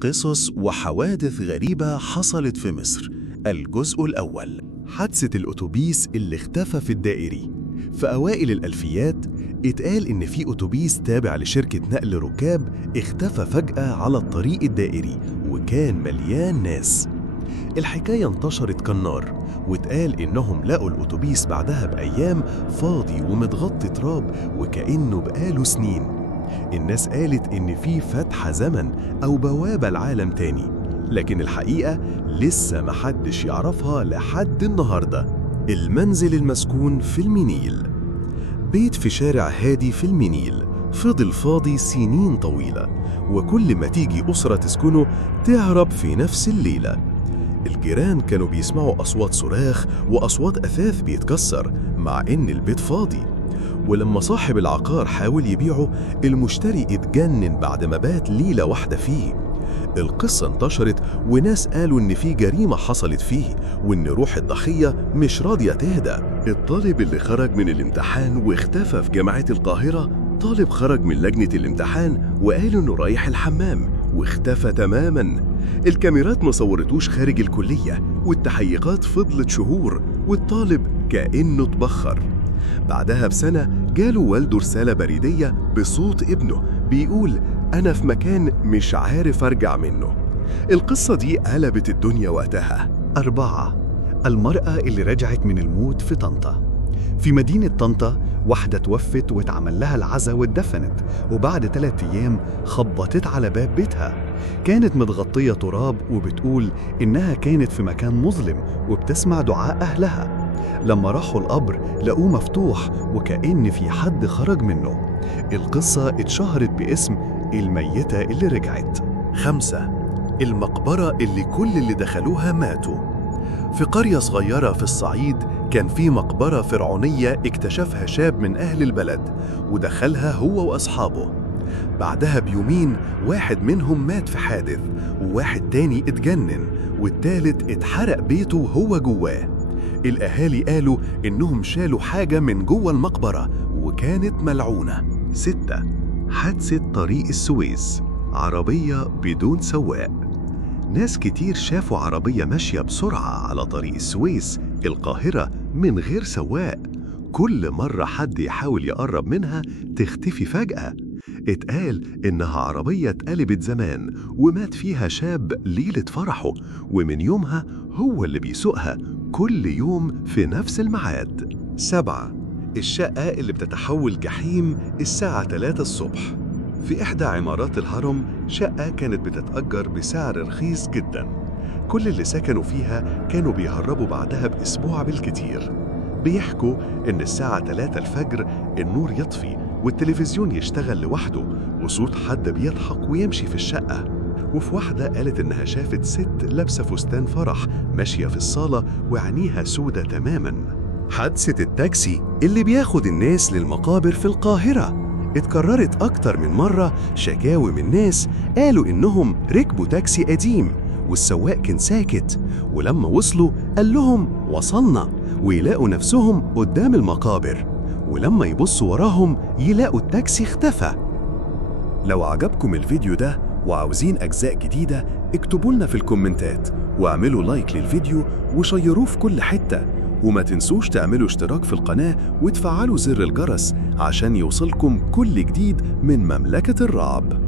قصص وحوادث غريبة حصلت في مصر. الجزء الأول: حادثة الأتوبيس اللي اختفى في الدائري. في أوائل الألفيات اتقال إن في أتوبيس تابع لشركة نقل ركاب اختفى فجأة على الطريق الدائري وكان مليان ناس. الحكاية انتشرت كالنار، واتقال إنهم لقوا الأتوبيس بعدها بأيام فاضي ومتغطي تراب وكأنه بقاله سنين. الناس قالت إن في فتحة زمن أو بوابة لعالم تاني، لكن الحقيقة لسه محدش يعرفها لحد النهاردة. المنزل المسكون في المنيل. بيت في شارع هادي في المنيل فضل فاضي سنين طويلة، وكل ما تيجي أسرة تسكنه تهرب في نفس الليلة. الجيران كانوا بيسمعوا أصوات صراخ وأصوات أثاث بيتكسر مع إن البيت فاضي. ولما صاحب العقار حاول يبيعه، المشتري اتجنن بعد ما بات ليلة واحدة فيه. القصة انتشرت وناس قالوا إن في جريمة حصلت فيه وإن روح الضحية مش راضية تهدى. الطالب اللي خرج من الامتحان واختفى في جامعة القاهرة، طالب خرج من لجنة الامتحان وقال إنه رايح الحمام واختفى تماماً. الكاميرات ما صورتوش خارج الكلية، والتحقيقات فضلت شهور والطالب كأنه اتبخر. بعدها بسنة جاله والده رسالة بريدية بصوت ابنه بيقول: أنا في مكان مش عارف أرجع منه. القصة دي قلبت الدنيا وقتها. 4. المرأة اللي رجعت من الموت في طنطا. في مدينة طنطا واحدة توفت واتعمل لها العزا واتدفنت، وبعد 3 أيام خبطت على باب بيتها. كانت متغطية تراب وبتقول إنها كانت في مكان مظلم وبتسمع دعاء أهلها. لما راحوا القبر لقوه مفتوح وكأن في حد خرج منه. القصة اتشهرت باسم الميتة اللي رجعت. 5. المقبرة اللي كل اللي دخلوها ماتوا. في قرية صغيرة في الصعيد كان في مقبرة فرعونية اكتشفها شاب من أهل البلد ودخلها هو وأصحابه. بعدها بيومين واحد منهم مات في حادث، وواحد تاني اتجنن، والتالت اتحرق بيته وهو جواه. الأهالي قالوا إنهم شالوا حاجة من جوه المقبرة وكانت ملعونة. 6. حادثة طريق السويس. عربية بدون سواق. ناس كتير شافوا عربية ماشية بسرعة على طريق السويس القاهرة من غير سواق. كل مرة حد يحاول يقرب منها تختفي فجأة. اتقال إنها عربية اتقلبت زمان ومات فيها شاب ليلة فرحه، ومن يومها هو اللي بيسوقها كل يوم في نفس الميعاد. 7. الشقة اللي بتتحول جحيم الساعة 3 الصبح. في إحدى عمارات الهرم شقة كانت بتتأجر بسعر رخيص جدا. كل اللي سكنوا فيها كانوا بيهربوا بعدها بأسبوع بالكتير. بيحكوا إن الساعة 3 الفجر النور يطفي والتلفزيون يشتغل لوحده وصوت حد بيضحك ويمشي في الشقة. وفي واحدة قالت إنها شافت ست لابسة فستان فرح ماشية في الصالة وعينيها سودة تماماً. حادثة التاكسي اللي بياخد الناس للمقابر في القاهرة اتكررت أكتر من مرة. شكاوي من ناس قالوا إنهم ركبوا تاكسي قديم والسواق كان ساكت، ولما وصلوا قال لهم وصلنا، ويلاقوا نفسهم قدام المقابر، ولما يبصوا وراهم يلاقوا التاكسي اختفى. لو عجبكم الفيديو ده وعاوزين أجزاء جديدة اكتبوا لنا في الكومنتات واعملوا لايك للفيديو وشيروه في كل حتة، وما تنسوش تعملوا اشتراك في القناة وتفعلوا زر الجرس عشان يوصلكم كل جديد من مملكة الرعب.